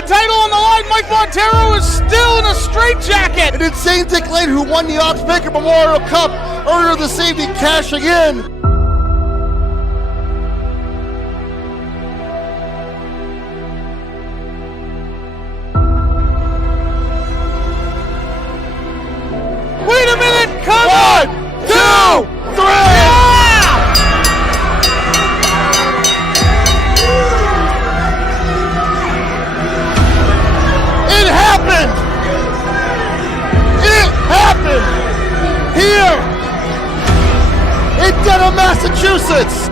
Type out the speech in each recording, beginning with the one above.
the title on the line. Mike Montero is still in a straitjacket. And Insane Dick Lane, who won the Ox Baker Memorial Cup earlier this evening, cashing in. Wait a minute, come on! 1, 2, 3! Yeah! It happened! It happened! Here in Dedham, Massachusetts!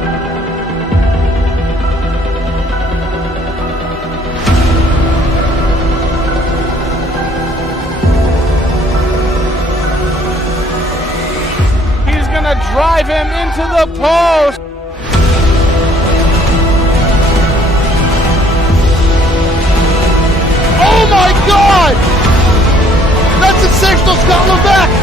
Drive him into the post. Oh my God! That's sensational, Scott Levesque!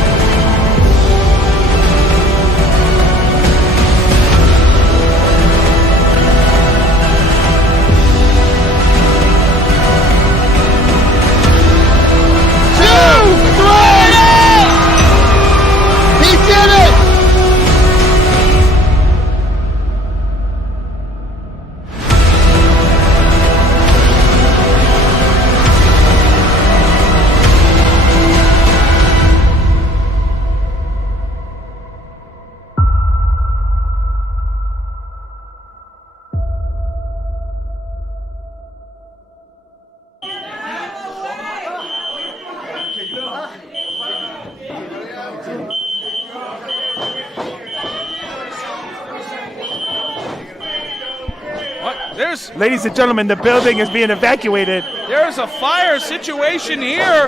Ladies and gentlemen, the building is being evacuated. There's a fire situation here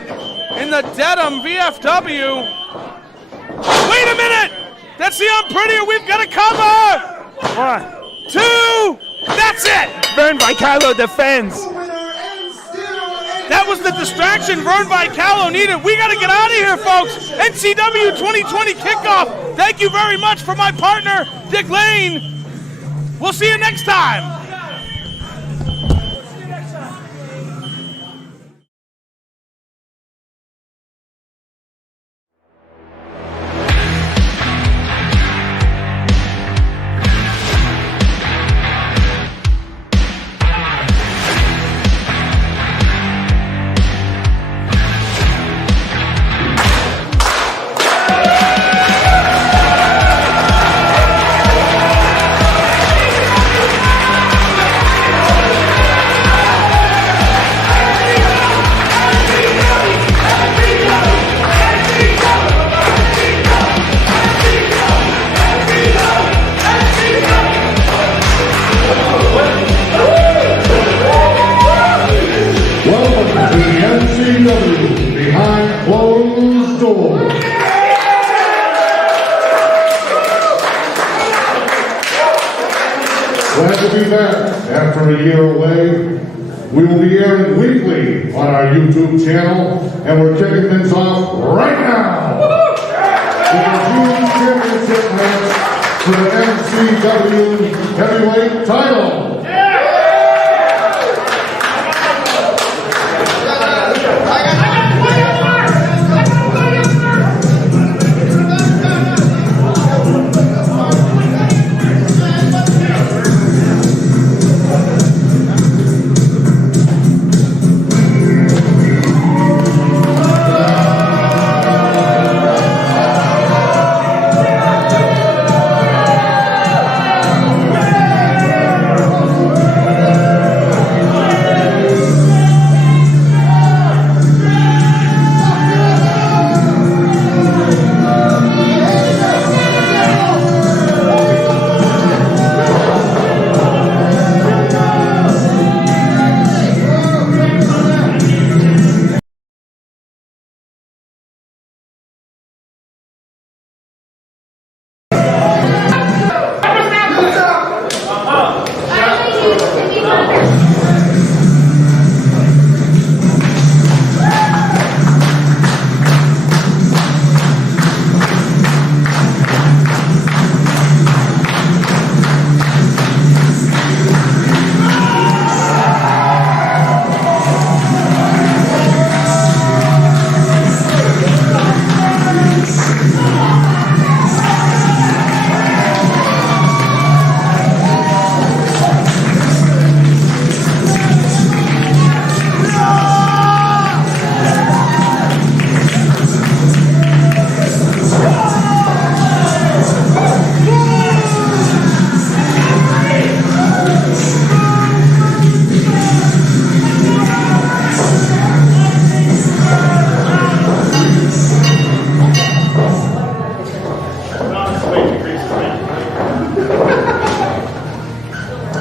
in the Dedham VFW. Wait a minute! That's the unprettier. We've got to cover! 1, 2, that's it! VERN VICALLO defends. That was the distraction VERN VICALLO needed. We got to get out of here, folks. NCW 2020 kickoff. Thank you very much for my partner, Dick Lane. We'll see you next time. NCW Behind Closed Doors. Glad to be back after a year away. We will be airing weekly on our YouTube channel, and we're kicking things off right now with the June Championship match for the NCW Heavyweight title.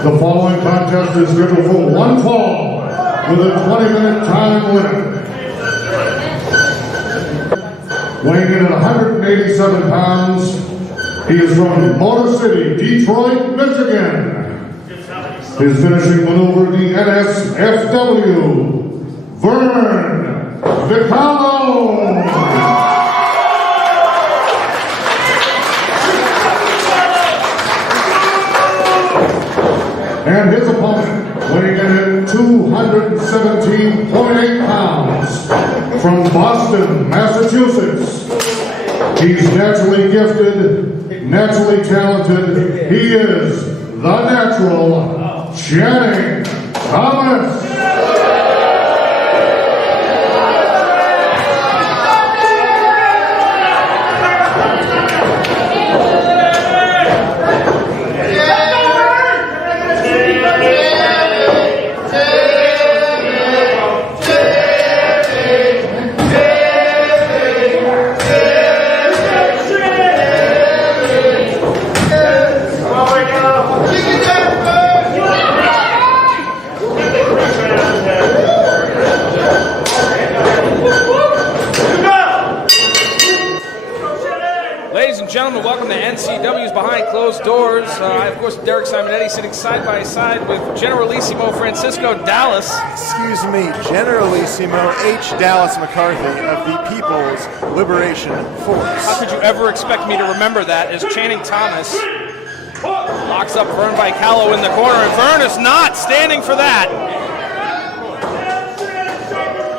The following contest is scheduled for one fall with a 20-minute time limit. Weighing in at 187 pounds, he is from Motor City, Detroit, Michigan. His finishing maneuver, the NSFW, VERN, VICALLO. And his opponent, weighing in at 217.8 pounds, from Boston, Massachusetts. He's naturally gifted, naturally talented. He is the natural Channing Thomas. Gentlemen, welcome to NCW's Behind Closed Doors. I, of course, Derek Simonetti, sitting side by side with Generalissimo Francisco Dallas. Excuse me, Generalissimo H. Dallas McCarthy of the People's Liberation Force. How could you ever expect me to remember that as Channing Thomas locks up VERN VICALLO in the corner, and VERN is not standing for that.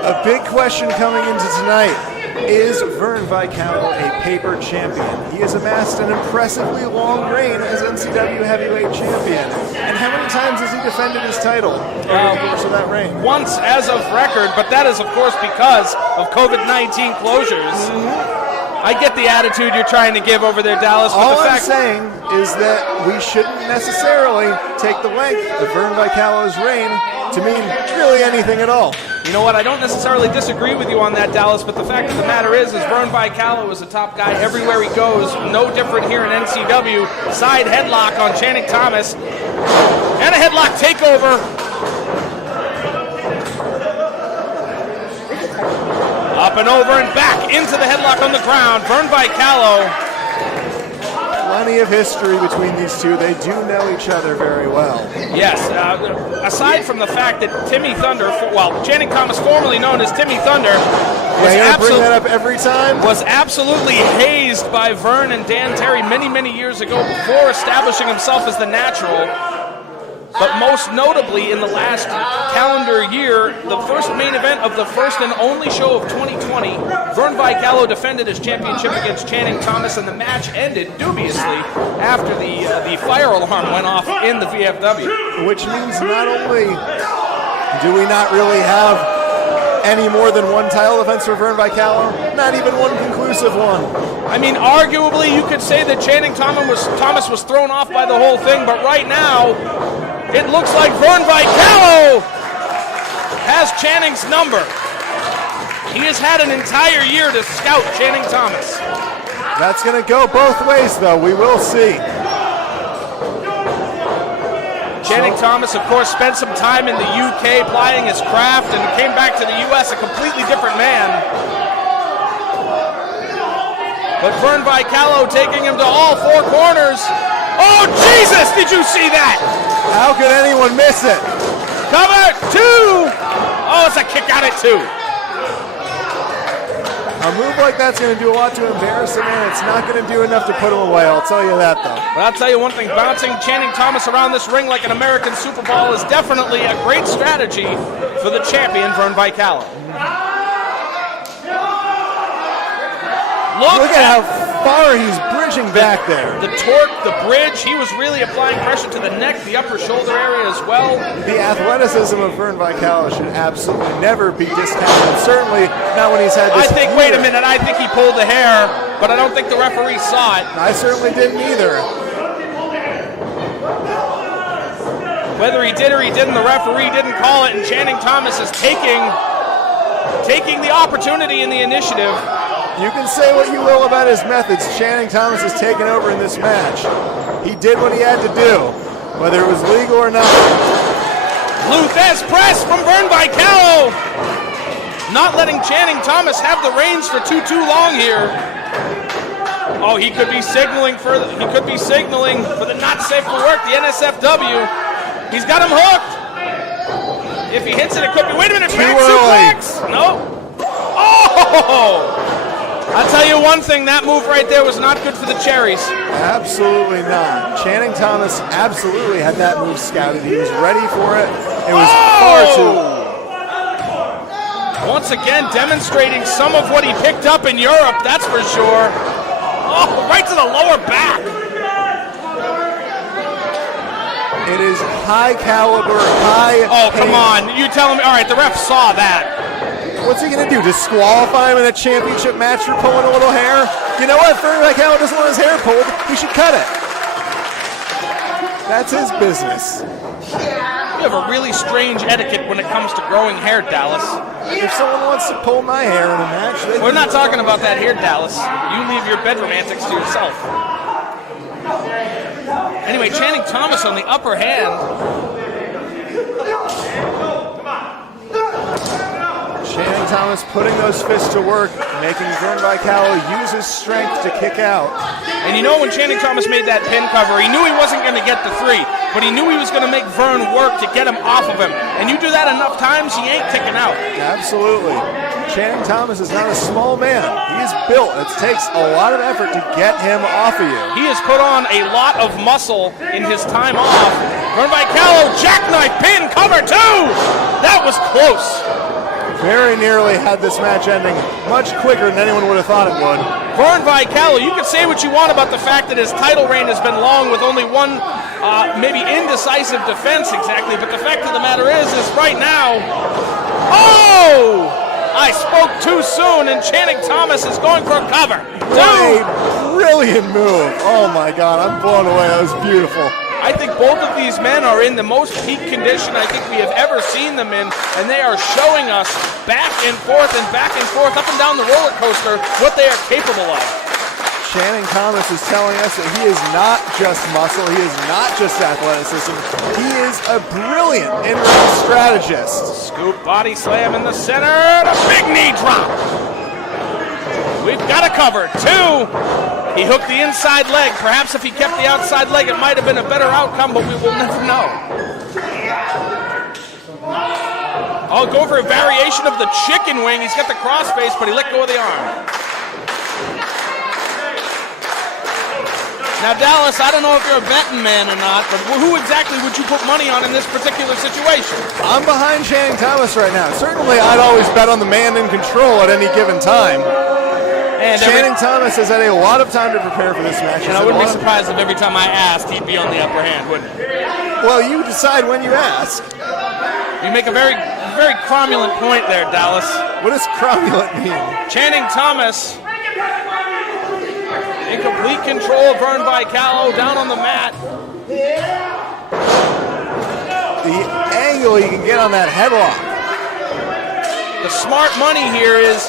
A big question coming into tonight. Is VERN VICALLO a paper champion? He has amassed an impressively long reign as NCW Heavyweight Champion. And how many times has he defended his title over the course of that reign? Once as of record, but that is, of course, because of COVID-19 closures. I get the attitude you're trying to give over there, Dallas. But all I'm saying is that we shouldn't necessarily take the length of VERN VICALLO's reign to mean really anything at all. You know what? I don't necessarily disagree with you on that, Dallas, but the fact of the matter is VERN VICALLO is a top guy everywhere he goes. No different here in NCW. Side headlock on Channing Thomas. And a headlock takeover. Up and over and back into the headlock on the ground. VERN VICALLO. Plenty of history between these two. They do know each other very well. Yes. Aside from the fact that Timmy Thunder, Channing Thomas, formerly known as Timmy Thunder, bring that up every time. Was absolutely hazed by VERN and Dan Terry many, many years ago before establishing himself as the natural. But most notably, in the last calendar year, the first main event of the first and only show of 2020, VERN VICALLO defended his championship against Channing Thomas, and the match ended dubiously after the fire alarm went off in the VFW. Which means not only do we not really have any more than one title defense for VERN VICALLO, not even one conclusive one. I mean, arguably, you could say that Channing Thomas was thrown off by the whole thing, but right now, it looks like VERN VICALLO has Channing's number. He has had an entire year to scout Channing Thomas. That's going to go both ways, though. We will see. Channing Thomas, of course, spent some time in the UK plying his craft and came back to the US a completely different man. But VERN VICALLO taking him to all four corners. Oh, Jesus! Did you see that? How could anyone miss it? Cover two! Oh, it's a kick out at two. A move like that's going to do a lot to embarrass him, and it's not going to do enough to put him away. I'll tell you that, though. But I'll tell you one thing. Bouncing Channing Thomas around this ring like an American Super Bowl is definitely a great strategy for the champion, VERN VICALLO. Look at how far he's bridging back there. The torque, the bridge, he was really applying pressure to the neck, the upper shoulder area as well. The athleticism of VERN VICALLO should absolutely never be discounted. Certainly not when he's had this wait a minute, I think he pulled the hair, but I don't think the referee saw it. I certainly didn't either. Whether he did or he didn't, the referee didn't call it, and Channing Thomas is taking the opportunity in the initiative. You can say what you will about his methods. Channing Thomas has taken over in this match. He did what he had to do. whether it was legal or not. Luthez press from VERN VICALLO. Not letting Channing Thomas have the reins for too long here. Oh, he could be signaling for the not safe for work, the NSFW. He's got him hooked. If he hits it, it could be. Wait a minute, back suplex. No. Oh! I'll tell you one thing, that move right there was not good for the Cherries. Absolutely not. Channing Thomas absolutely had that move scouted. He was ready for it. It was far too. Once again, demonstrating some of what he picked up in Europe, that's for sure. Oh, right to the lower back. It is high caliber, high. Oh, come on. You telling me? All right, the ref saw that. What's he going to do? Disqualify him in a championship match for pulling a little hair? You know what? VERN VICALLO doesn't want his hair pulled. He should cut it. That's his business. You have a really strange etiquette when it comes to growing hair, Dallas. If someone wants to pull my hair in a match, we're not talking about that here, Dallas. You leave your bedroom antics to yourself. Anyway, Channing Thomas on the upper hand. Channing Thomas putting those fists to work, making VERN VICALLO use his strength to kick out. And you know when Channing Thomas made that pin cover, he knew he wasn't going to get the 3, but he knew he was going to make Vern work to get him off of him. And you do that enough times, he ain't kicking out. Absolutely. Channing Thomas is not a small man. He is built. It takes a lot of effort to get him off of you. He has put on a lot of muscle in his time off. VERN VICALLO, jackknife pin, cover 2! That was close. Very nearly had this match ending much quicker than anyone would have thought it would. VERN VICALLO, you can say what you want about the fact that his title reign has been long with only one maybe indecisive defense exactly, but the fact of the matter is right now, oh! I spoke too soon and Channing Thomas is going for a cover. What a brilliant move. Oh my God, I'm blown away. That was beautiful. I think both of these men are in the most peak condition I think we have ever seen them in, and they are showing us back and forth, up and down the roller coaster, what they are capable of. Channing Thomas is telling us that he is not just muscle, he is not just athleticism, he is a brilliant in-ring strategist. Scoop body slam in the center, the big knee drop. We've got a cover, 2. He hooked the inside leg. Perhaps if he kept the outside leg, it might have been a better outcome, but we will never know. I'll go for a variation of the chicken wing. He's got the crossface, but he let go of the arm. Now, Dallas, I don't know if you're a betting man or not, but who exactly would you put money on in this particular situation? I'm behind Channing Thomas right now. Certainly, I'd always bet on the man in control at any given time. And Channing Thomas has had a lot of time to prepare for this match. And I wouldn't be surprised if every time I asked, he'd be on the upper hand, wouldn't he? Well, you decide when you ask. You make a very, very cromulent point there, Dallas. What does cromulent mean? Channing Thomas in complete control of VERN VICALLO down on the mat. The angle you can get on that headlock. The smart money here is,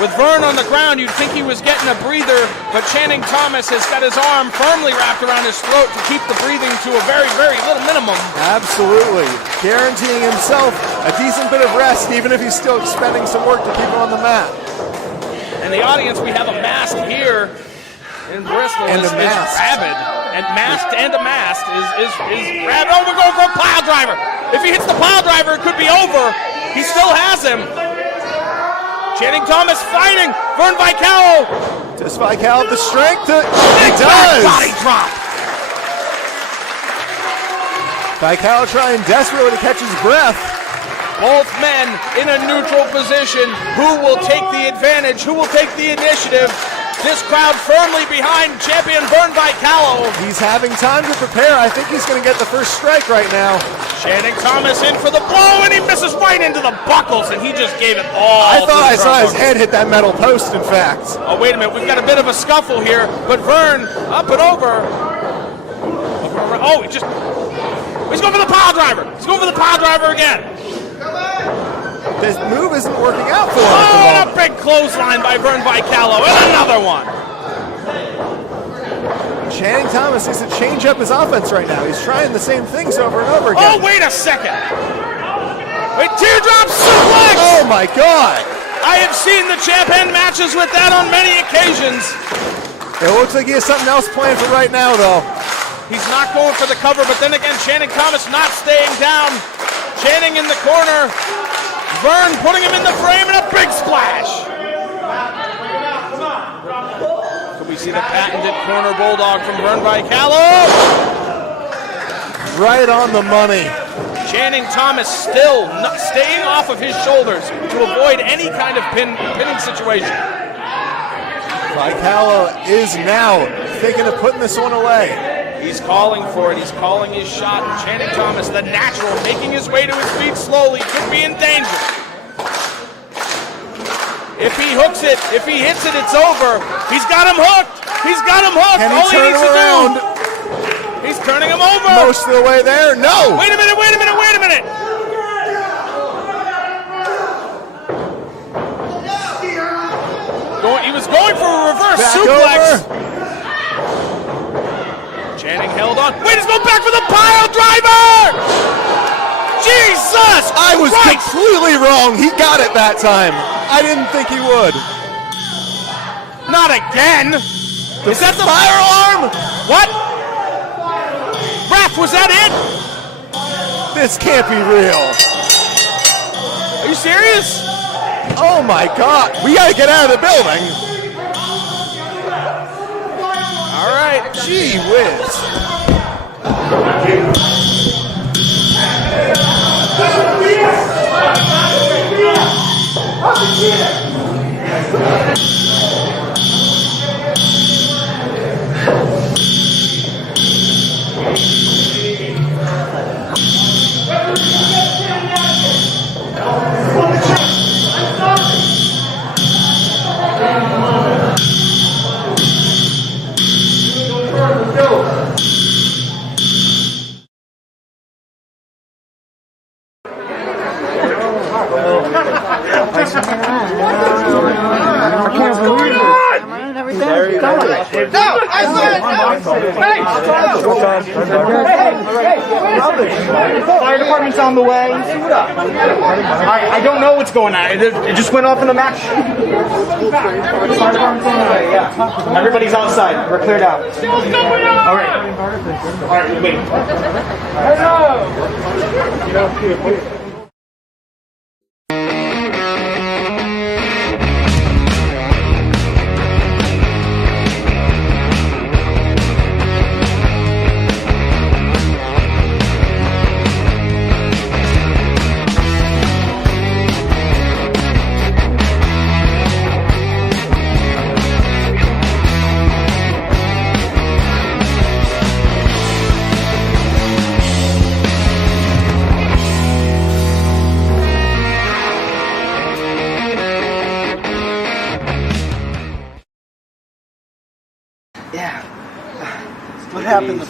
with Vern on the ground, you'd think he was getting a breather, but Channing Thomas has got his arm firmly wrapped around his throat to keep the breathing to a very, very little minimum. Absolutely. Guaranteeing himself a decent bit of rest, even if he's still expending some work to keep him on the mat. And the audience, we have a masked here in Bristol and is rabid. And masked and a masked is rabid. Oh, we're going for a pile driver. If he hits the pile driver, it could be over. He still has him. Channing Thomas fighting. VERN VICALLO. Does VICALLO have the strength to... He does! Body drop. VICALLO trying desperately to catch his breath. Both men in a neutral position. Who will take the advantage? Who will take the initiative? This crowd firmly behind champion VERN VICALLO. He's having time to prepare. I think he's going to get the first strike right now. Channing Thomas in for the blow, and he misses right into the buckles, and he just gave it all. I thought I saw his head hit that metal post, in fact. Oh, wait a minute. We've got a bit of a scuffle here, but Vern up and over. Oh, he's going for the pile driver. He's going for the pile driver again. This move isn't working out for him. Oh, and a big clothesline by VERN VICALLO, and another one. Channing Thomas needs to change up his offense right now. He's trying the same things over and over again. Oh, wait a second. Wait, teardrop suplex! Oh my God! I have seen the champ end matches with that on many occasions. It looks like he has something else planned for right now, though. He's not going for the cover, but then again, Channing Thomas not staying down. Channing in the corner. Vern putting him in the frame and a big splash. Could we see the patented corner bulldog from Vern VICALLO? Right on the money. Channing Thomas still not staying off of his shoulders to avoid any kind of pinning situation. VICALLO is now thinking of putting this one away. He's calling for it. He's calling his shot. Channing Thomas, the natural, making his way to his feet slowly, could be in danger. If he hooks it, if he hits it, it's over. He's got him hooked. He's got him hooked. Can he All he turn needs him to around? do. He's turning him over. Most of the way there. No. Wait a minute, wait a minute, wait a minute. He was going for a reverse Back suplex. over. Channing held on. Wait, he's going back for the pile driver! Jesus! I was Christ! completely wrong. He got it that time. I didn't think he would. Not again! Is that the fire alarm? What? Ref, was that it? This can't be real. Are you serious? Oh my God. We gotta get out of the building. All right. Gee whiz. Fire department's on the way. I don't know what's going on. It just went off in the match. Fire department's on the way, yeah. Everybody's outside. We're cleared out. All right. All right, wait. Hello. What happened? The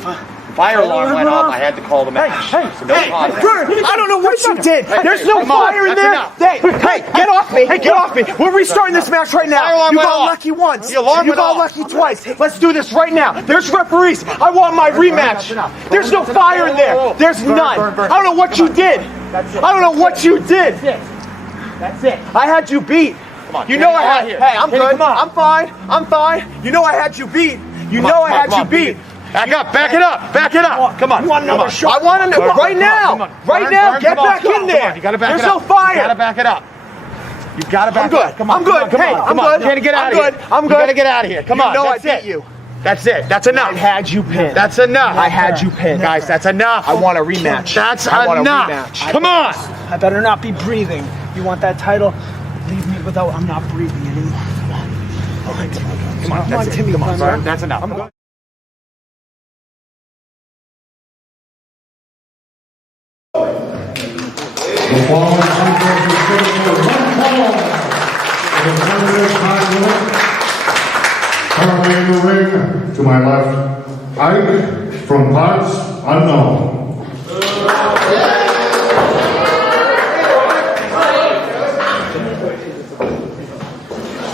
fire alarm went off. I had to call the match. Hey, Vern, I don't know what you did. There's no fire in there. Hey, get off me. Hey, get off me. We're restarting this match right now. You got lucky once. You got lucky twice. Let's do this right now. There's referees. I want my rematch. There's no fire in there. There's none. I don't know what you did. I don't know what you did. That's it. I had you beat. You know I had. Hey, I'm good. I'm fine. I'm fine. You know I had you beat. You know I had you beat. Back up, back it up, back it up. Come on. You want another shot? I want to right now. Right now, get back in there. You gotta back There's it up. no fire. You gotta back it up. You gotta back it up. Come on. I'm good. Hey, I'm good. You gotta get out of here. I'm good. You gotta get out of here. Come on. You know I That's beat you. That's it. That's enough. I had you pinned. That's enough. I had you pinned. Guys, that's enough. I want a rematch. That's I want enough. a rematch. Come on. I better not be breathing. You want that title? Leave me without. I'm not breathing anymore. Come on. All right, Timmy. Come on. That's it. Timmy. Come on. Sorry. That's enough. I'm good. The following contest is scheduled for one fall. The tournament title. Currently in the ring, to my left, Ike from Parts Unknown.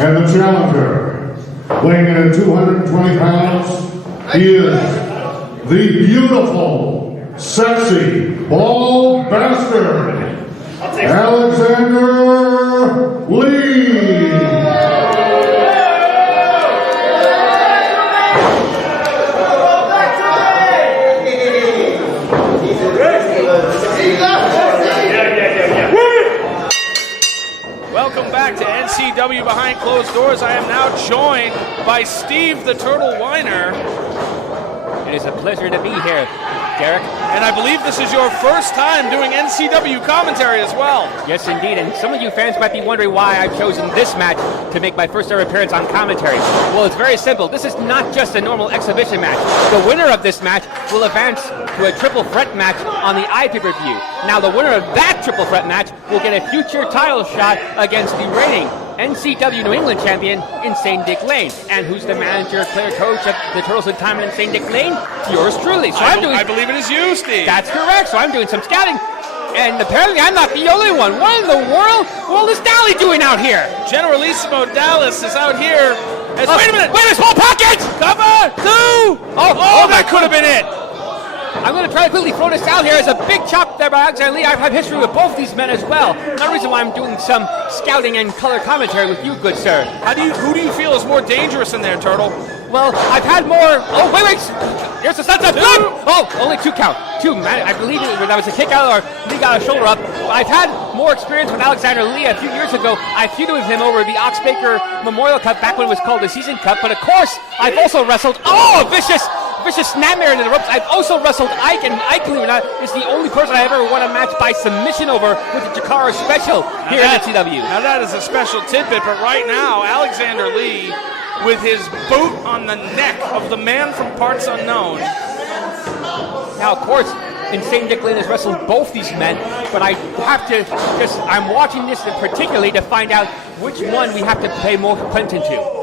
And the challenger, weighing in at 220 pounds, He is the beautiful, sexy, bald bastard, Alexander Lee. Welcome back to NCW Behind Closed Doors. I am now joined by Steve the Turtle Weiner. It is a pleasure to be here, Derek. And I believe this is your first time doing NCW commentary as well. Yes, indeed. And some of you fans might be wondering why I've chosen this match to make my first ever appearance on commentary. Well, it's very simple. This is not just a normal exhibition match. The winner of this match will advance to a triple threat match on the iPPV. Now, the winner of that triple threat match will get a future title shot against the reigning NCW New England champion in St. Dick Lane. And who's the manager, player, coach of the Turtles in Time in St. Dick Lane? Yours truly. So I believe it is you, Steve. That's correct. So I'm doing some scouting. And apparently I'm not the only one. What in the world is Dally doing out here? Generalissimo Dallas is out here. Wait a minute! Wait a small pocket! Cover! 2! Oh, that could have been it. I'm going to try to quickly throw this out here as a big chop there by Alexander Lee. I've had history with both these men as well. Another reason why I'm doing some scouting and color commentary with you, good sir. Who do you feel is more dangerous in there, Turtle? Well, I've had more. Oh, wait. Here's the sunset. Oh, only 2 count. 2. I believe that was a kick out or Lee got a shoulder up. I've had more experience with Alexander Lee. A few years ago, I feuded with him over the Oxbaker Memorial Cup back when it was called the Season Cup. But of course, I've also wrestled. Oh, vicious snapmare into the ropes. I've also wrestled Ike, and Ike, believe it or not, is the only person I ever won a match by submission over with the Jakara Special here at NCW. Now that is a special tidbit, but right now, Alexander Lee, with his boot on the neck of the man from Parts Unknown. Now, of course, in St. Dick Lane has wrestled both these men, but I have to I'm watching this particularly to find out which one we have to pay more attention to.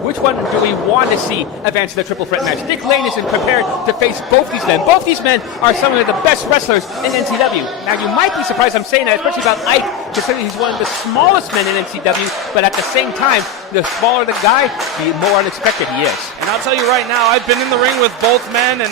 Which one do we want to see advance to the triple threat match? Dick Lane isn't prepared to face both these men. Both these men are some of the best wrestlers in NCW. Now, you might be surprised I'm saying that, especially about Ike, considering he's one of the smallest men in NCW, but at the same time, the smaller the guy, the more unexpected he is. And I'll tell you right now, I've been in the ring with both men, and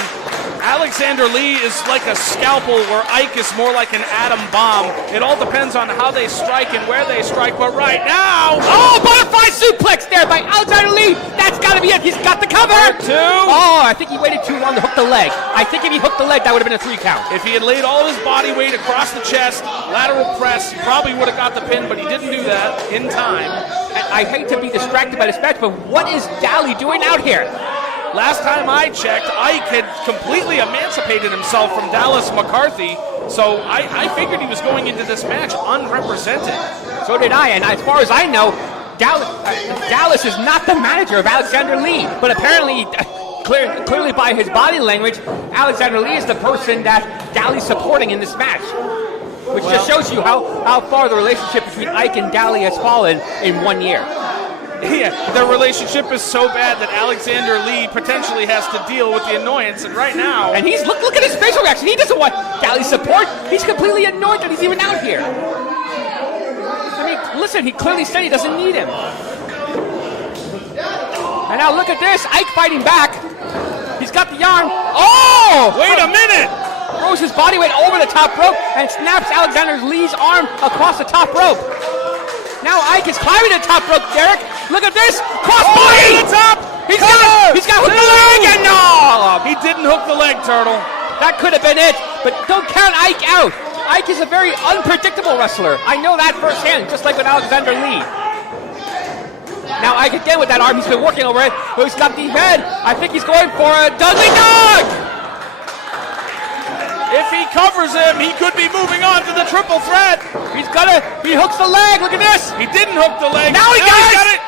Alexander Lee is like a scalpel where Ike is more like an atom bomb. It all depends on how they strike and where they strike, but right now... Oh, butterfly suplex there by Alexander Lee! That's got to be it! He's got the cover! 2. Oh, I think he waited too long to hook the leg. I think if he hooked the leg, that would have been a 3 count. If he had laid all his body weight across the chest, lateral press, he probably would have got the pin, but he didn't do that in time. I hate to be distracted by this match, but what is Dally doing out here? Last time I checked, Ike had completely emancipated himself from Dallas McCarthy, so I figured he was going into this match unrepresented. So did I, and as far as I know, Dallas is not the manager of Alexander Lee, but apparently, clearly by his body language, Alexander Lee is the person that Dally's supporting in this match. Which just shows you how far the relationship between Ike and Dally has fallen in 1 year. Yeah, their relationship is so bad that Alexander Lee potentially has to deal with the annoyance, and right now... And he's, look at his facial reaction. He doesn't want Dally's support. He's completely annoyed that he's even out here. I mean, listen, he clearly said he doesn't need him. And now look at this, Ike fighting back. He's got the arm. Oh! Wait a minute! Throws his body weight over the top rope and snaps Alexander Lee's arm across the top rope. Now Ike is climbing the top rope, Derek. Look at this! Crossbody! To the top! He's got hooked the leg, and no! He didn't hook the leg, Turtle. That could have been it, but don't count Ike out. Ike is a very unpredictable wrestler. I know that firsthand, just like with Alexander Lee. Now Ike again with that arm, he's been working over it. He's got the head. I think he's going for a Dudley Dog! If he covers him, he could be moving on to the triple threat. He hooks the leg, look at this. He didn't hook the leg. Now he got it.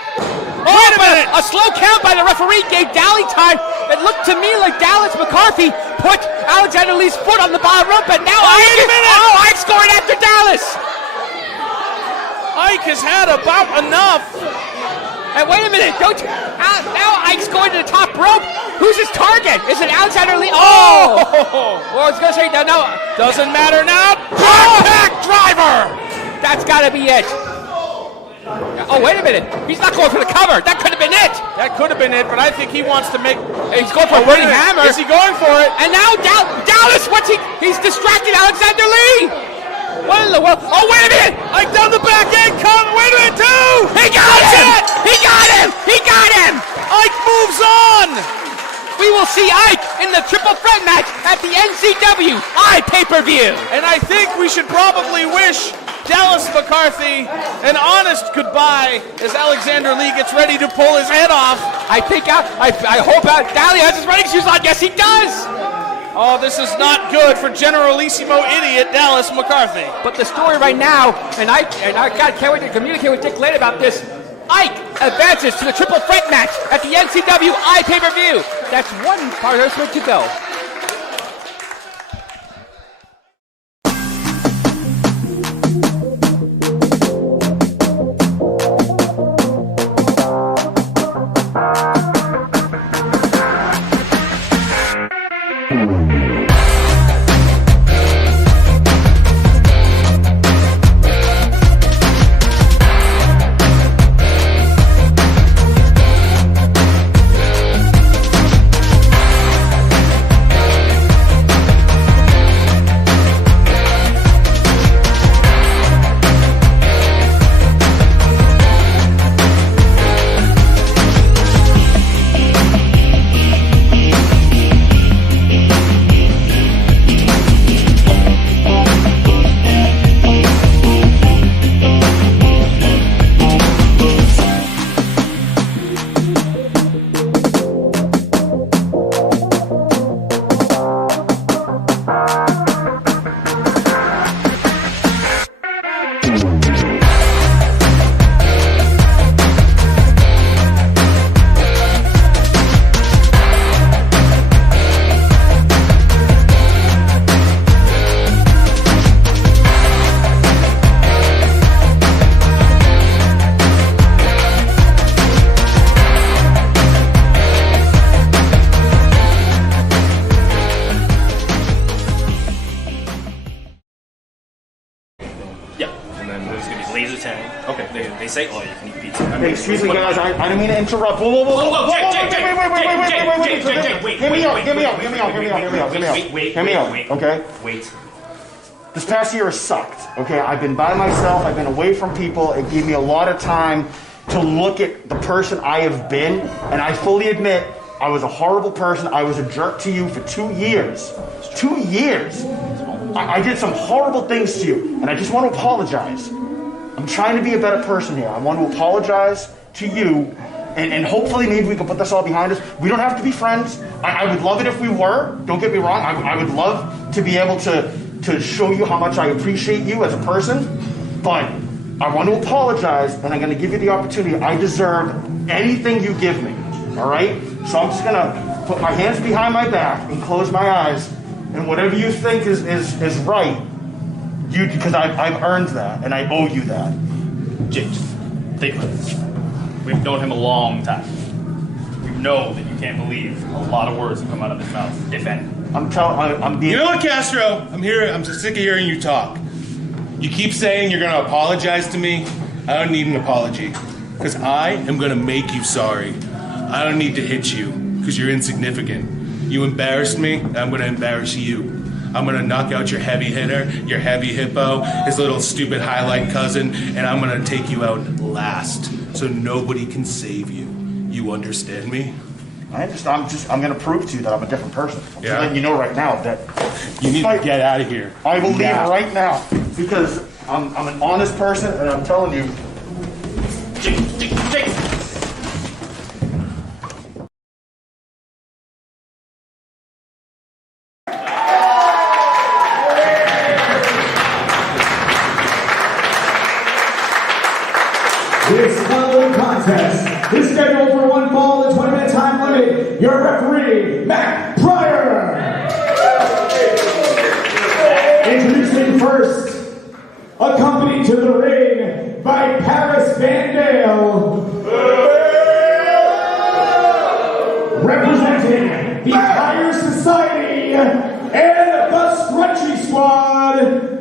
Oh, Wait a minute. A slow count by the referee gave Dally time. It looked to me like Dallas McCarthy put Alexander Lee's foot on the bottom rope, and now Ike's going after Dallas. Ike has had about enough. And wait a minute, now Ike's going to the top rope. Who's his target? Is it Alexander Lee? Oh! Well, I was going to say, no. Doesn't matter now. Backpack driver! That's got to be it. Oh, wait a minute. He's not going for the cover. That could have been it. That could have been it, but I think he wants to make... He's going for a burning hammer. Is he going for it? And now Dallas, he's distracting Alexander Lee. What in the world? Oh, wait a minute. Ike down the back end. Wait a minute, too. He got him. He got him. He got him. Ike moves on. We will see Ike in the triple threat match at the NCW iPPV. And I think we should probably wish Dallas McCarthy an honest goodbye as Alexander Lee gets ready to pull his head off. I hope Dally has his running shoes on. Yes, he does. Oh, this is not good for Generalissimo idiot Dallas McCarthy. But the story right now, and I can't wait to communicate with Dick Lane about this. Ike advances to the triple threat match at the NCW iPPV. That's one participant to go. They say, oh, you can eat pizza. Hey, excuse me, guys. I didn't mean to interrupt. Whoa, wait. Hear me out. Okay? Wait. This past year has sucked. Okay? I've been by myself. I've been away from people. It gave me a lot of time to look at the person I have been. And I fully admit, I was a horrible person. I was a jerk to you for 2 years. 2 years. I did some horrible things to you. And I just want to apologize. I'm trying to be a better person here. I want to apologize to you, and hopefully maybe we can put this all behind us. We don't have to be friends. I would love it if we were. Don't get me wrong. I would love to be able to show you how much I appreciate you as a person, but I want to apologize, and I'm going to give you the opportunity. I deserve anything you give me, all right? So I'm just going to put my hands behind my back and close my eyes, and whatever you think is right, because I've earned that, and I owe you that. James, think about this. We've known him a long time. We know that you can't believe a lot of words that come out of his mouth, if any. I'm being... You know what, Castro? I'm sick of hearing you talk. You keep saying you're going to apologize to me. I don't need an apology, because I am going to make you sorry. I don't need to hit you, because you're insignificant. You embarrassed me, and I'm going to embarrass you. I'm gonna knock out your heavy hitter, your heavy hippo, his little stupid highlight cousin, and I'm gonna take you out last, so nobody can save you. You understand me? I understand. I'm gonna prove to you that I'm a different person. I'm just letting you know right now that you need to get out of here. I will leave right now because I'm an honest person, and I'm telling you. Jake. This following contest is scheduled for one fall and 20-minute time limit. Your referee, Matt Pryor. Introducing first, accompanied to the ring by Paris Van Dale. Representing the Higher Society and the Scrunchy Squad,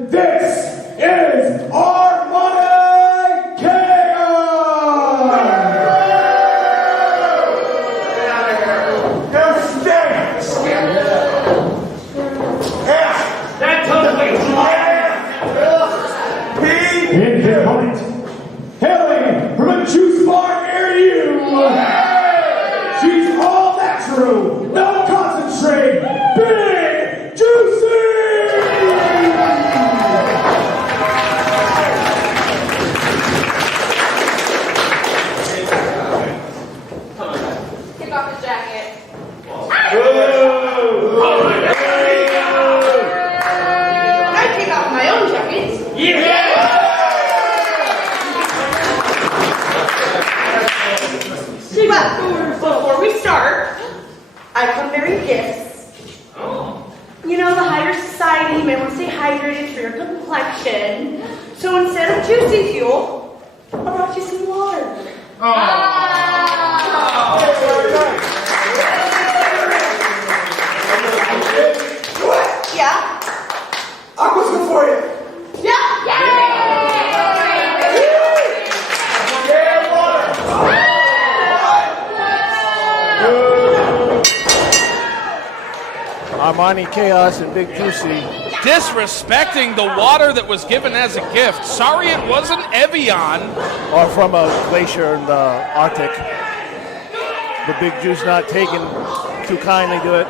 this is ARMANI KAYOS. in his opponent, hailing from a juice bar near you. She's all natural, no concentrate, Big Juicy! Take off his jacket. I take off my own jacket. But before we start, I come bearing gifts. You know, the higher society may want to stay hydrated for your complexion. So instead of juicy fuel, I brought you some water. Yeah? Aqua's good for you. Yeah? Armani Kayos and Big Juicy. Disrespecting the water that was given as a gift. Sorry it wasn't Evian. Or from a glacier in the Arctic. The Big Juice not taking too kindly to it.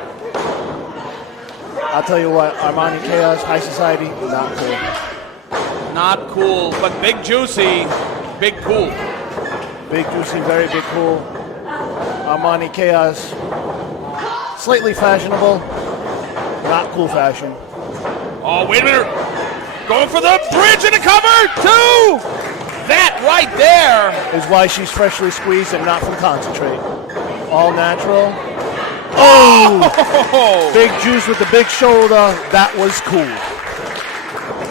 I'll tell you what, Armani Kayos, high society, not cool. Not cool, but Big Juicy, big cool. Big Juicy, very big cool. Armani Kayos, slightly fashionable, not cool fashion. Oh, wait a minute. Going for the bridge and a cover, two! That right there is why she's freshly squeezed and not from concentrate. All natural. Oh! Big Juice with the big shoulder. That was cool.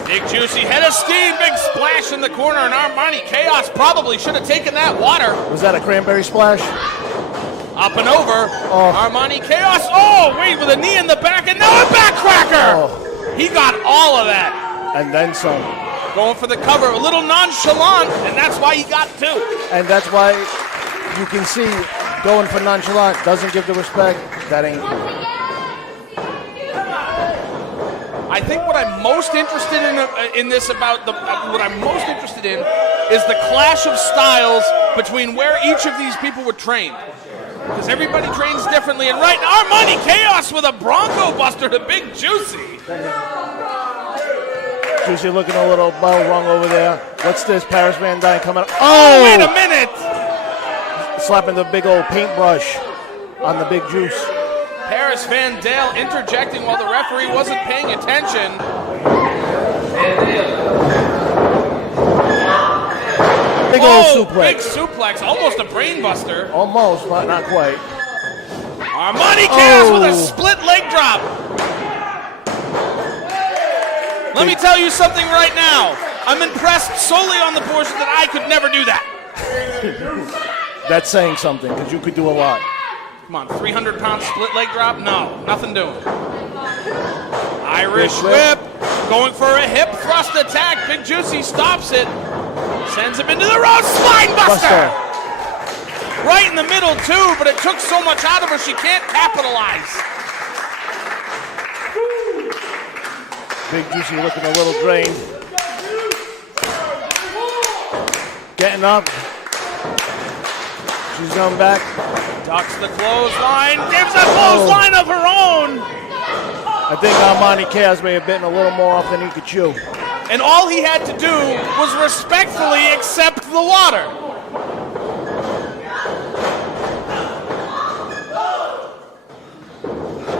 Big Juicy head of steam, big splash in the corner, and Armani Kayos probably should have taken that water. Was that a cranberry splash? Up and over. Armani Kayos. Oh, wait, with a knee in the back, and now a backcracker. He got all of that. And then some. Going for the cover, a little nonchalant, and that's why he got two. And that's why you can see going for nonchalant doesn't give the respect. That ain't. I think what I'm most interested in this about what I'm most interested in is the clash of styles between where each of these people were trained. Because everybody trains differently, and right now Armani Kayos with a Bronco Buster to Big Juicy. Juicy looking a little well wrong over there. What's this? Paris Van Dyne coming up. Oh! Wait a minute! Slapping the big old paintbrush on the Big Juice. Paris Van Dale interjecting while the referee wasn't paying attention. Big old suplex. Big suplex, almost a brain buster. Almost, but not quite. Armani Kayos with a split leg drop. Let me tell you something right now. I'm impressed solely on the portion that I could never do that. That's saying something, because you could do a lot. Come on, 300-pound split leg drop? No, nothing doing. Irish whip, going for a hip thrust attack. Big Juicy stops it, sends him into the ropes. Spine buster! Right in the middle, too, but it took so much out of her she can't capitalize. Big Juicy looking a little drained. Getting up. She's going back. Ducks the clothesline, gives a clothesline of her own. I think Armani Kayos may have bitten a little more off than he could chew. And all he had to do was respectfully accept the water.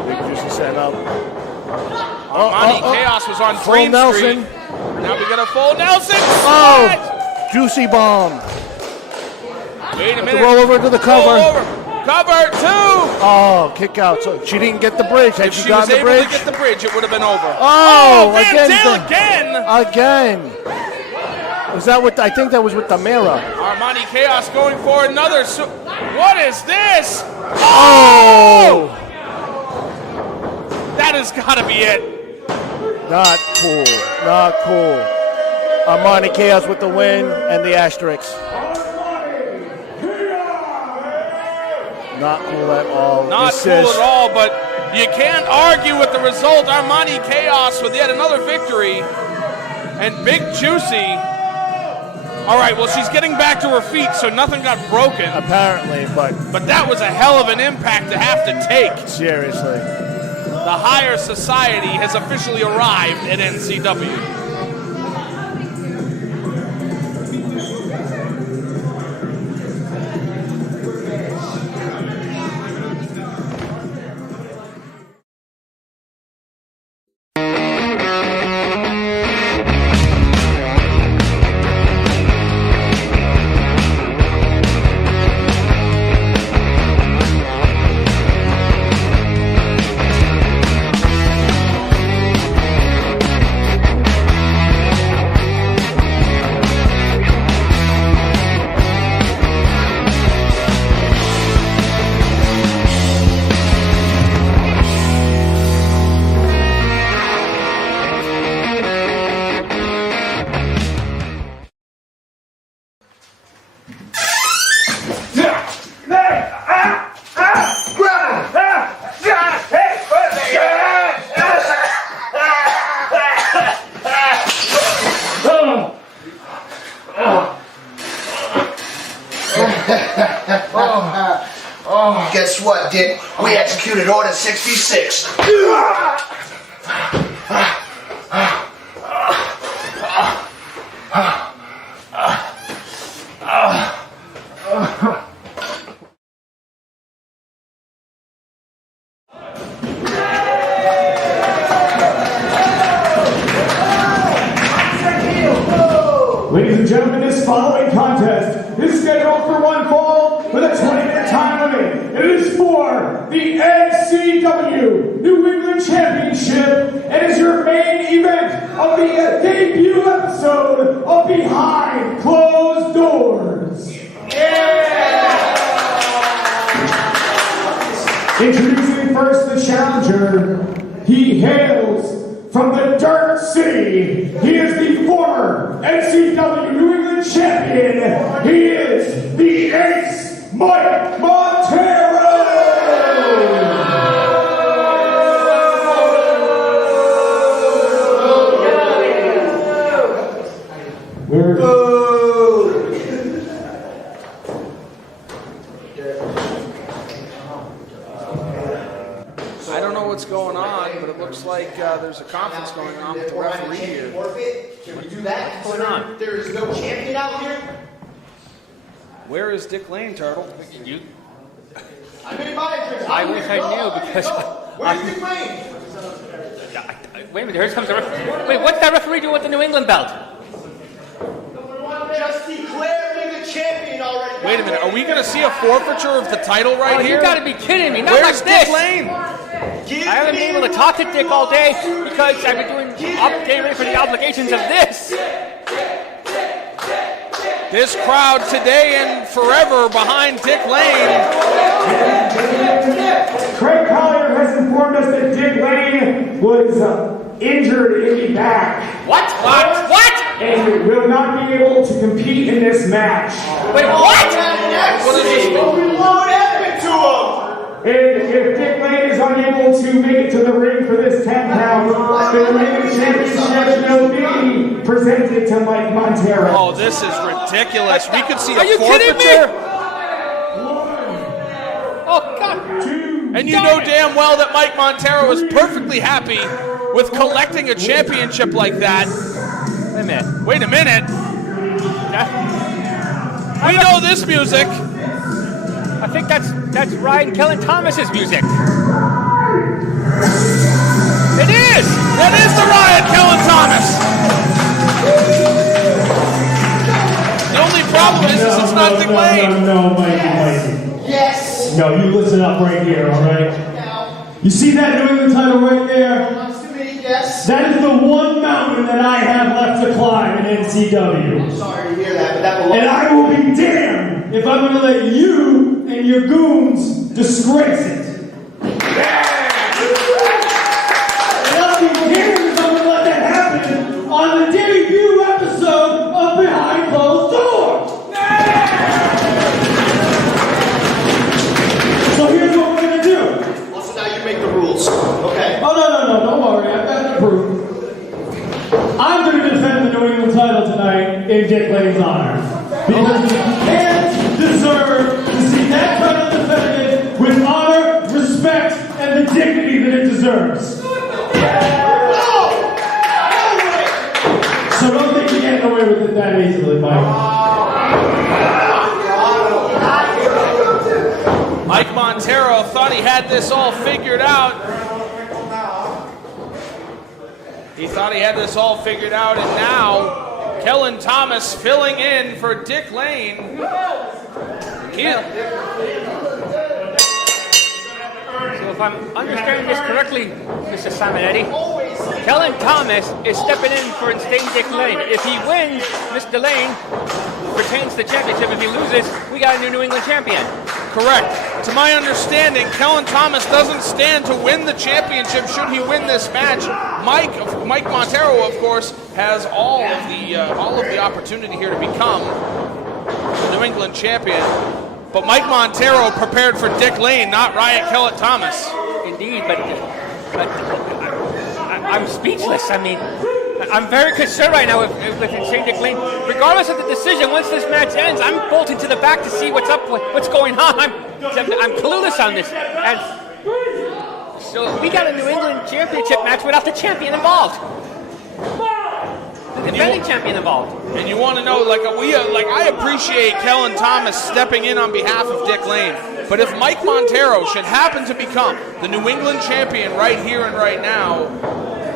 Big Juicy setting up. Armani Kayos was on full Green Nelson. Street. Now we got a full Nelson. Oh, Juicy bomb. Wait a minute. Roll over to the cover. Roll over. Cover two. Oh, kick out. So she didn't get the bridge. Had If she she was gotten the able bridge? to get the bridge, it would have been over. Oh, Van Dale again. Again. Was that with? I think that was with the mirror. Armani Kayos going for another. What is this? Oh! That has got to be it. Not cool. Not cool. Armani Kayos with the win and the asterisk. Not cool at all. Not cool at all, but you can't argue with the result. Armani Kayos with yet another victory. And Big Juicy All right, well, she's getting back to her feet, so nothing got broken. Apparently, but that was a hell of an impact to have to take. Seriously. The higher society has officially arrived at NCW. Guess what, Dick? We executed Order 66. Ladies and gentlemen, this following contest is scheduled for one fall with a 20-minute time limit. It is for the NCW New England Championship and is your main event of the debut episode of Behind Closed Doors. Introducing first the challenger. He hails from the Dirt City. He is the former NCW New England champion. He is the Ace, Mike Montero. I don't know what's going on, but it looks like there's a conference going on with the referee here. Can we do that? What's going on? There is no champion out here. Where is Dick Lane, Turtle? You? I'm in my entrance. I wish I knew because. Where's Dick Lane? Wait a minute, here comes the referee. Wait, what's that referee doing with the New England belt? Just declaring the champion already. Wait a minute, are we going to see a forfeiture of the title right here? You gotta be kidding me, not Where's like this. Dick Lane? I haven't been able to talk to Dick all day because I've been getting ready for the obligations of this. This crowd today and forever behind Dick Lane. Craig Collier has informed us that Dick Lane was injured in the back. What? And will not be able to compete in this match. Wait, what? What does this mean? What happened to him? And if Dick Lane is unable to make it to the ring for this 10-pound, the Ring Championship will be presented to Mike Montero. Oh, this is ridiculous. We could see a Are you forfeiture. kidding me? Oh, God. And you know damn well that Mike Montero is perfectly happy with collecting a championship like that. Wait a minute. We know this music. I think that's Ryan Kellen Thomas's music. It is! That is the Ryan Kellen Thomas. The only problem is it's not Dick Lane. No, Mikey. Yes. No, you listen up right here, all right? No. You see that New England title right there? Wants to me, yes. That is the one mountain that I have left to climb in NCW. I'm sorry to hear that, but that belongs. And I will be damned if I'm going to let you and your goons disgrace it. And I'll be damned if I'm going to let that happen on the debut episode of Behind Closed Doors. So here's what we're going to do. Also, now you make the rules, okay? Oh, no, don't worry. I've got the proof. I'm going to defend the New England title tonight in Dick Lane. Lane's honor. Because he can't deserve to see that title defended with honor, respect, and the dignity that it deserves. So don't think you're getting away with it that easily, Mike. Mike Montero thought he had this all figured out. He thought he had this all figured out, and now Kellen Thomas filling in for Dick Lane. So if I'm understanding this correctly, Mr. Simonetti, Kellen Thomas is stepping in for Dick Lane. If he wins, Mr. Lane retains the championship. If he loses, we got a New England champion. Correct. To my understanding, Kellen Thomas doesn't stand to win the championship should he win this match. Mike Montero, of course, has all of the opportunity here to become the New England champion. But Mike Montero prepared for Dick Lane, not Riot Kellen Thomas. Indeed, but I'm speechless. I mean, I'm very concerned right now with St. Dick Lane. Regardless of the decision, once this match ends, I'm bolting to the back to see what's up, what's going on. I'm clueless on this. And so we got a New England championship match without the champion involved. The defending champion involved. And you want to know, I appreciate Kellen Thomas stepping in on behalf of Dick Lane. But if Mike Montero should happen to become the New England champion right here and right now,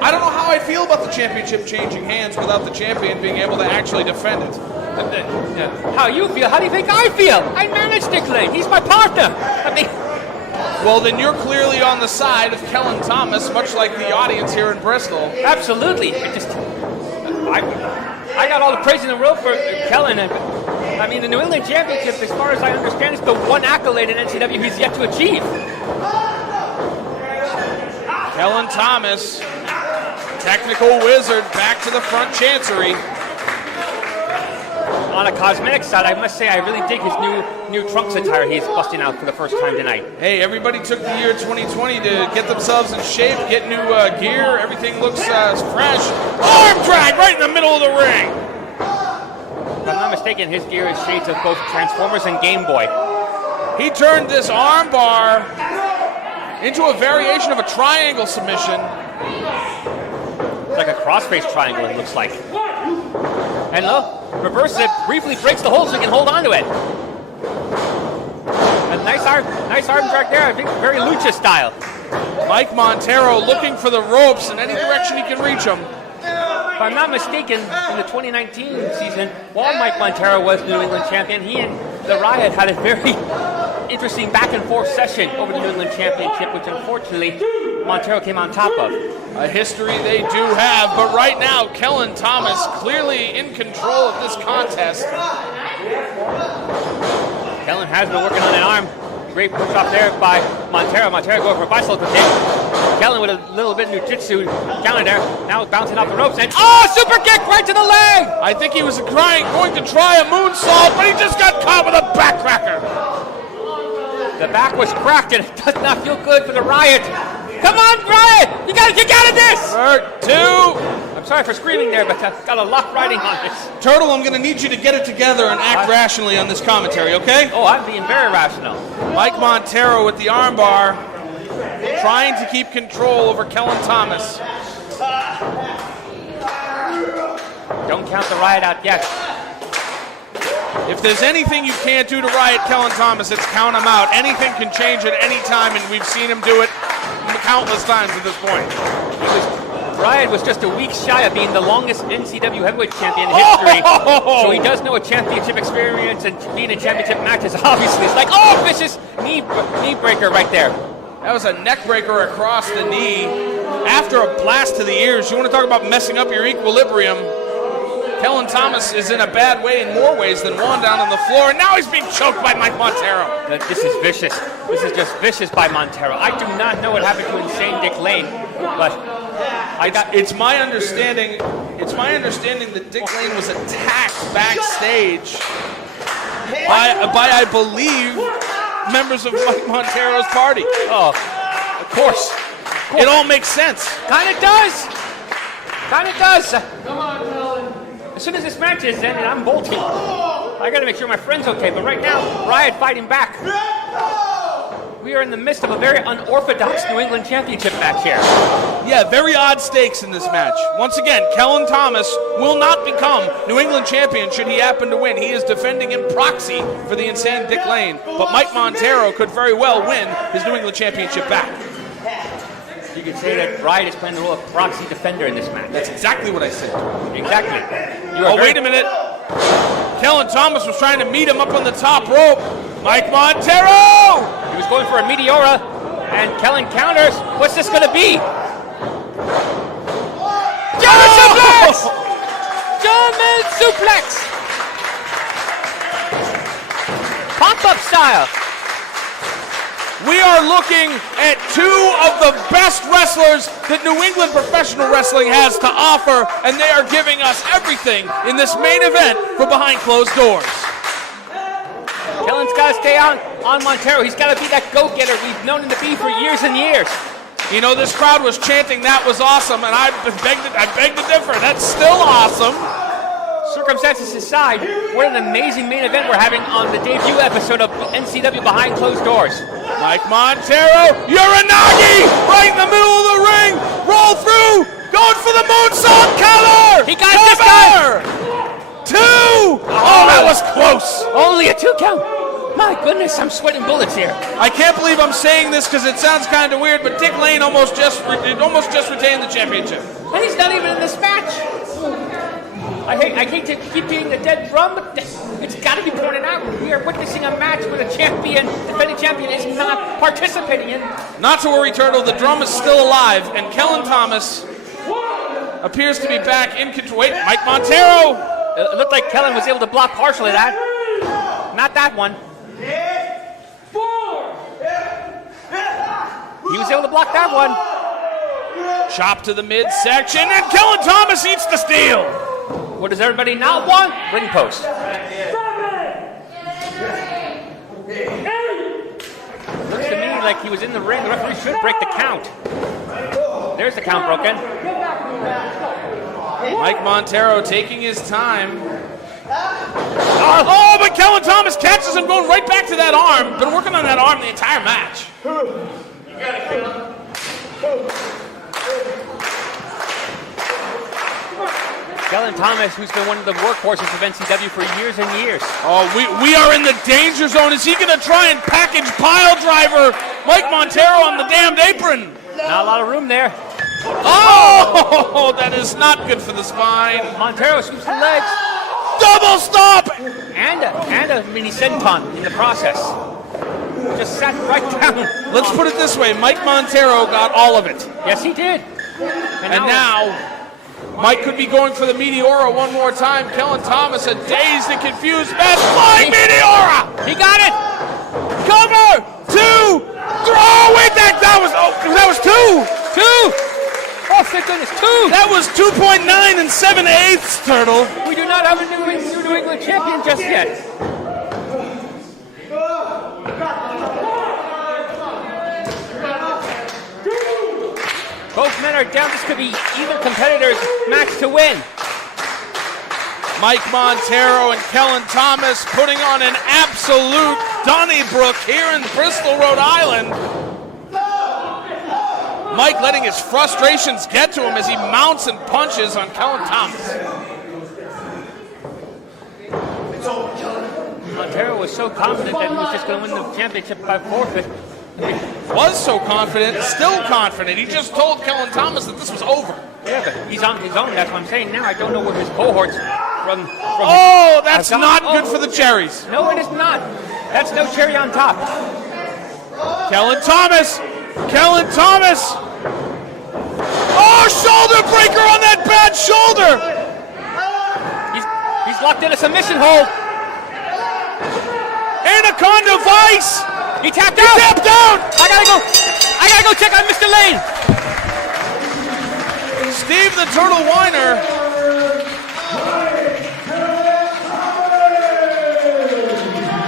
I don't know how I feel about the championship changing hands without the champion being able to actually defend it. How you feel? How do you think I feel? I manage Dick Lane. He's my partner. I mean, well, then you're clearly on the side of Kellen Thomas, much like the audience here in Bristol. Absolutely. I got all the praise in the world for Kellen. I mean, the New England Championship, as far as I understand, is the one accolade in NCW he's yet to achieve. Kellen Thomas, technical wizard, back to the front chancery. On a cosmetic side, I must say I really dig his new trunks attire he's busting out for the first time tonight. Hey, everybody took the year 2020 to get themselves in shape, get new gear. Everything looks fresh. Arm drag right in the middle of the ring. If I'm not mistaken, his gear is shades of both Transformers and Game Boy. He turned this arm bar into a variation of a triangle submission. It's like a crossface triangle, it looks like. And look, reverses it, briefly breaks the hold so he can hold on to it. A nice arm drag there, I think very lucha style. Mike Montero looking for the ropes in any direction he can reach them. If I'm not mistaken, in the 2019 season, while Mike Montero was New England champion, he and the Riot had a very interesting back and forth session over the New England Championship, which unfortunately Montero came on top of. A history they do have, but right now Kellen Thomas clearly in control of this contest. Kellen has been working on an arm. Great push off there by Montero. Montero going for a bicycle kick. Kellen with a little bit of jiu-jitsu counter there. Now bouncing off the ropes and super kick right to the leg! I think he was going to try a moonsault, but he just got caught with a backcracker. The back was cracked and it does not feel good for the Riot. Come on, Riot! You gotta kick out of this! For two. I'm sorry for screaming there, but I've got a lot riding on this. Turtle, I'm going to need you to get it together and act rationally on this commentary, okay? Oh, I'm being very rational. Mike Montero with the armbar, trying to keep control over Kellen Thomas. Don't count the Riot out yet. If there's anything you can't do to Riot Kellen Thomas, it's count him out. Anything can change at any time, and we've seen him do it countless times at this point. Riot was just a week shy of being the longest NCW Heavyweight Champion in history, so he does know a championship experience, and being in championship matches, obviously. It's like, vicious knee breaker right there. That was a neck breaker across the knee. After a blast to the ears, you want to talk about messing up your equilibrium. Kellen Thomas is in a bad way in more ways than one down on the floor, and now he's being choked by Mike Montero. This is vicious. This is just vicious by Montero. I do not know what happened to Insane Dick Lane, but it's my understanding that Dick Lane was attacked backstage by I believe, members of Mike Montero's party. Oh, of course. It all makes sense. Kind of does. Kind of does. Come on, Kellen. As soon as this match is ended, I'm bolting. I gotta make sure my friend's okay, but right now, Riot fighting back. We are in the midst of a very unorthodox New England Championship match here. Yeah, very odd stakes in this match. Once again, Kellen Thomas will not become New England champion should he happen to win. He is defending in proxy for the insane Dick Lane, but Mike Montero could very well win his New England championship back. You could say that Riot is playing the role of proxy defender in this match. That's exactly what I said. Exactly. Wait a minute. Kellen Thomas was trying to meet him up on the top rope. Mike Montero! He was going for a Meteora, and Kellen counters. What's this gonna be? German suplex! German suplex! Pop-up style. We are looking at two of the best wrestlers that New England professional wrestling has to offer, and they are giving us everything in this main event for Behind Closed Doors. Kellen's got to stay on Montero. He's got to be that go-getter we've known him to be for years and years. You know, this crowd was chanting that was awesome, and I beg to differ. That's still awesome. Circumstances aside, what an amazing main event we're having on the debut episode of NCW Behind Closed Doors. Mike Montero, Uranagi, right in the middle of the ring, roll through, going for the moonsault collar. He got this guy. 2! Oh, that was close. Only a 2 count. My goodness, I'm sweating bullets here. I can't believe I'm saying this because it sounds kind of weird, but Dick Lane almost just retained the championship. And he's not even in this match. I hate to keep being a dead drum, but it's got to be pointed out. We are witnessing a match where the defending champion, is not participating in. Not to worry, Turtle. The drum is still alive, and Kellen Thomas appears to be back in control. Wait, Mike Montero. It looked like Kellen was able to block partially that. Not that one. He was able to block that one. Chop to the midsection, and Kellen Thomas eats the steel. What does everybody now want? Ring post. Looks to me like he was in the ring. The referee should break the count. There's the count broken. Mike Montero taking his time. Oh, but Kellen Thomas catches him going right back to that arm. Been working on that arm the entire match. You got it, Kellen. Kellen Thomas, who's been one of the workhorses of NCW for years and years. Oh, we are in the danger zone. Is he going to try and package pile driver Mike Montero on the damned apron? Not a lot of room there. Oh, that is not good for the spine. Montero sweeps the legs. Double stop! And a mini senton in the process. Just sat right down. Let's put it this way. Mike Montero got all of it. Yes, he did. And now Mike could be going for the Meteora one more time. Kellen Thomas, a dazed and confused mess. Flying Meteora! He got it! Cover! 2! Oh, wait, that was 2! 2! Oh, thank goodness, 2! That was 2.9 and 7/8, Turtle. We do not have a New England champion just yet. Both men are down. This could be even competitors' match to win. Mike Montero and Kellen Thomas putting on an absolute Donnybrook here in Bristol, Rhode Island. Mike letting his frustrations get to him as he mounts and punches on Kellen Thomas. Montero was so confident that he was just going to win the championship by forfeit. Was so confident, still confident. He just told Kellen Thomas that this was over. Yeah, but he's on his own. That's what I'm saying. Now I don't know where his cohorts from oh, that's not good for the cherries. No, it is not. That's no cherry on top. Kellen Thomas. Kellen Thomas. Oh, shoulder breaker on that bad shoulder. He's locked in a submission hold. Anaconda Vice. He tapped out. He tapped out. I gotta go check on Mr. Lane. Steve the Turtle Weiner.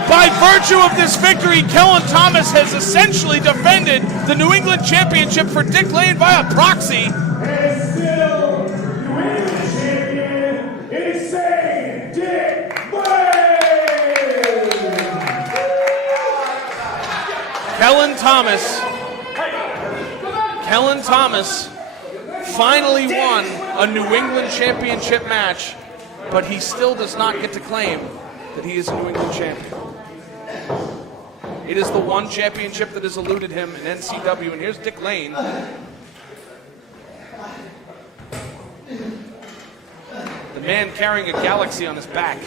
By virtue of this victory, Kellen Thomas has essentially defended the New England Championship for Dick Lane via proxy. And still, New England champion is Thomas. Kellen Thomas finally won a New England Championship match, but he still does not get to claim that he is a New England champion. It is the one championship that has eluded him in NCW, and here's Dick Lane. The man carrying a galaxy on his back.